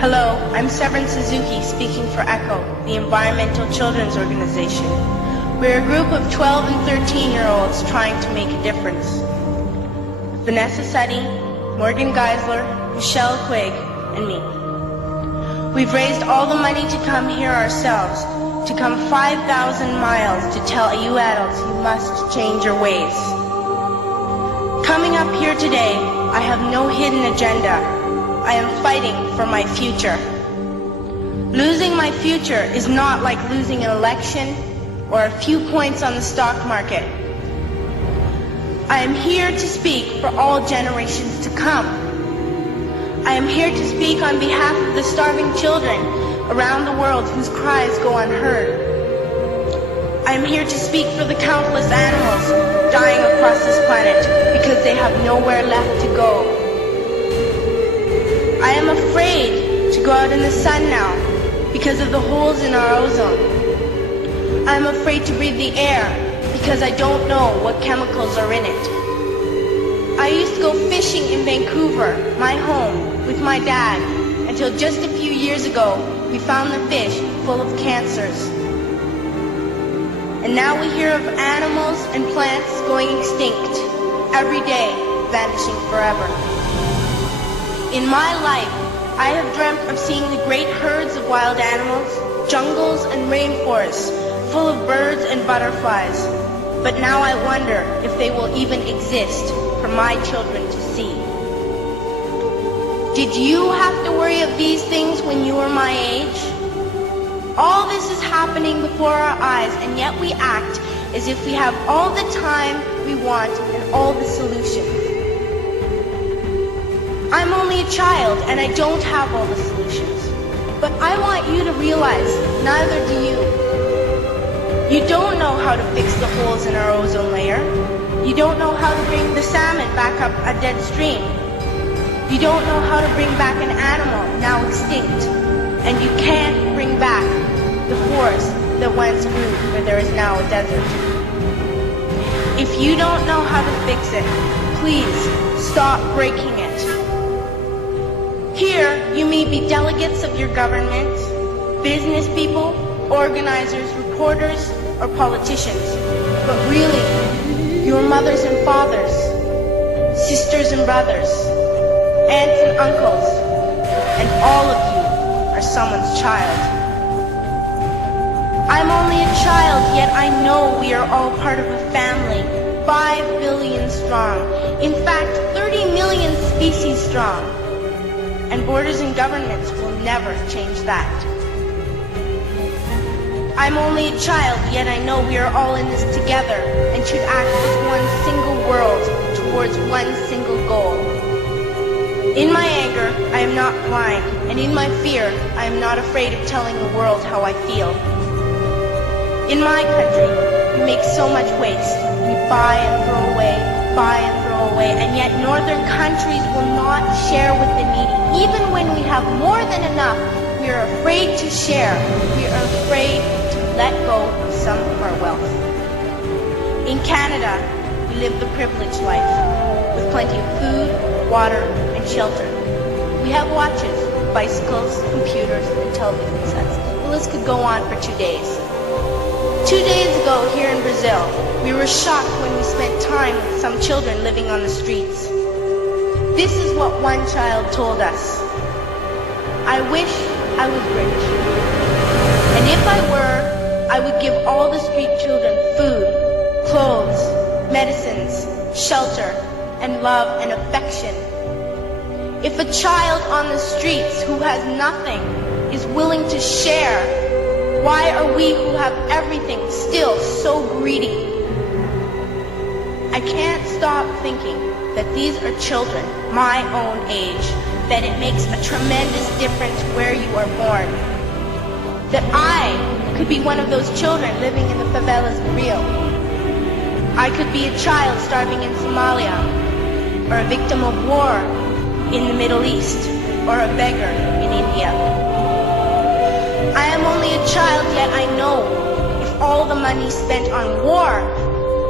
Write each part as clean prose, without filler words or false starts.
Hello, I'm Severin Suzuki speaking for ECHO, the Environmental Children's Organization. We're a group of 12 and 13-year-olds trying to make a difference. Vanessa Seti, Morgan Geisler, Michelle Quigg, and me. We've raised all the money to come here ourselves, to come 5,000 miles to tell you adults you must change your ways. Coming up here today, I have no hidden agenda. I am fighting for my future. Losing my future is not like losing an election or a few points on the stock market. I am here to speak for all generations to come. I am here to speak on behalf of the starving children around the world whose cries go unheard. I am here to speak for the countless animals dying across this planet because they have nowhere left to go. I am afraid to go out in the sun now because of the holes in our ozone. I am afraid to breathe the air because I don't know what chemicals are in it. I used to go fishing in Vancouver, my home, with my dad, until just a few years ago we found the fish full of cancers. And now we hear of animals and plants going extinct, every day vanishing forever. In my life, I have dreamt of seeing the great herds of wild animals, jungles and rainforests, full of birds and butterflies. But now I wonder if they will even exist for my children to see. Did you have to worry of these things when you were my age? All this is happening before our eyes, and yet we act as if we have all the time we want and all the solutions. I'm only a child and I don't have all the solutions. But I want you to realize, neither do you. You don't know how to fix the holes in our ozone layer. You don't know how to bring the salmon back up a dead stream. You don't know how to bring back an animal now extinct. And you can't bring back the forest that once grew where there is now a desert. If you don't know how to fix it, please stop breaking it. Here, you may be delegates of your government, business people, organizers, reporters, or politicians. But really, your mothers and fathers, sisters and brothers, aunts and uncles, and all of you are someone's child. I'm only a child, yet I know we are all part of a family, 5 billion strong. In fact, 30 million species strong. And borders and governments will never change that. I'm only a child, yet I know we are all in this together and should act as one single world towards one single goal. In my anger, I am not blind, and in my fear, I am not afraid of telling the world how I feel. In my country, we make so much waste. We buy and throw away, and yet northern countries will not share with the needy. Even when we have more than enough, we are afraid to share. We are afraid to let go of some of our wealth. In Canada, we live the privileged life, with plenty of food, water, and shelter. We have watches, bicycles, computers, and television sets. The list could go on for 2 days. 2 days ago, here in Brazil, we were shocked when we spent time with some children living on the streets. This is what one child told us. I wish I was rich. And if I were, I would give all the street children food, clothes, medicines, shelter, and love and affection. If a child on the streets who has nothing is willing to share, why are we who have everything still so greedy? I can't stop thinking that these are children my own age, that it makes a tremendous difference where you are born. That I could be one of those children living in the favelas of Rio. I could be a child starving in Somalia, or a victim of war in the Middle East, or a beggar in India. I am only a child, yet I know if all the money spent on war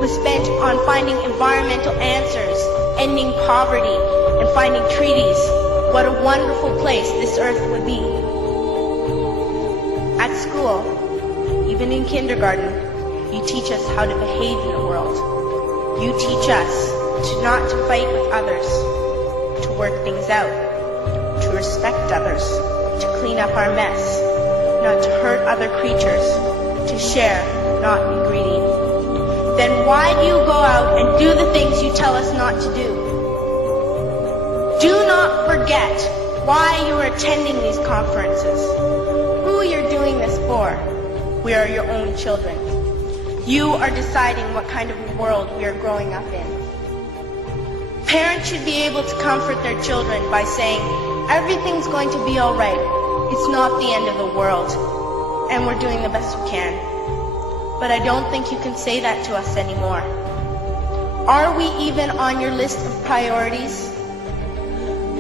was spent on finding environmental answers, ending poverty, and finding treaties, what a wonderful place this earth would be. At school, even in kindergarten, you teach us how to behave in the world. You teach us not to fight with others, to work things out, to respect others, to clean up our mess, not to hurt other creatures, to share, not be greedy. Then why do you go out and do the things you tell us not to do? Do not forget why you are attending these conferences, who you're doing this for. We are your own children. You are deciding what kind of world we are growing up in. Parents should be able to comfort their children by saying, everything's going to be all right. It's not the end of the world, and we're doing the best we can. But I don't think you can say that to us anymore. Are we even on your list of priorities?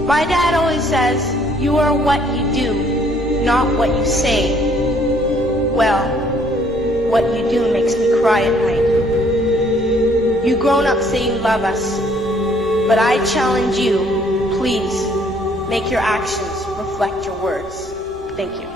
My dad always says, you are what you do, not what you say. Well, what you do makes me cry at night. You grown-ups say you love us, but I challenge you, please, make your actions reflect your words. Thank you.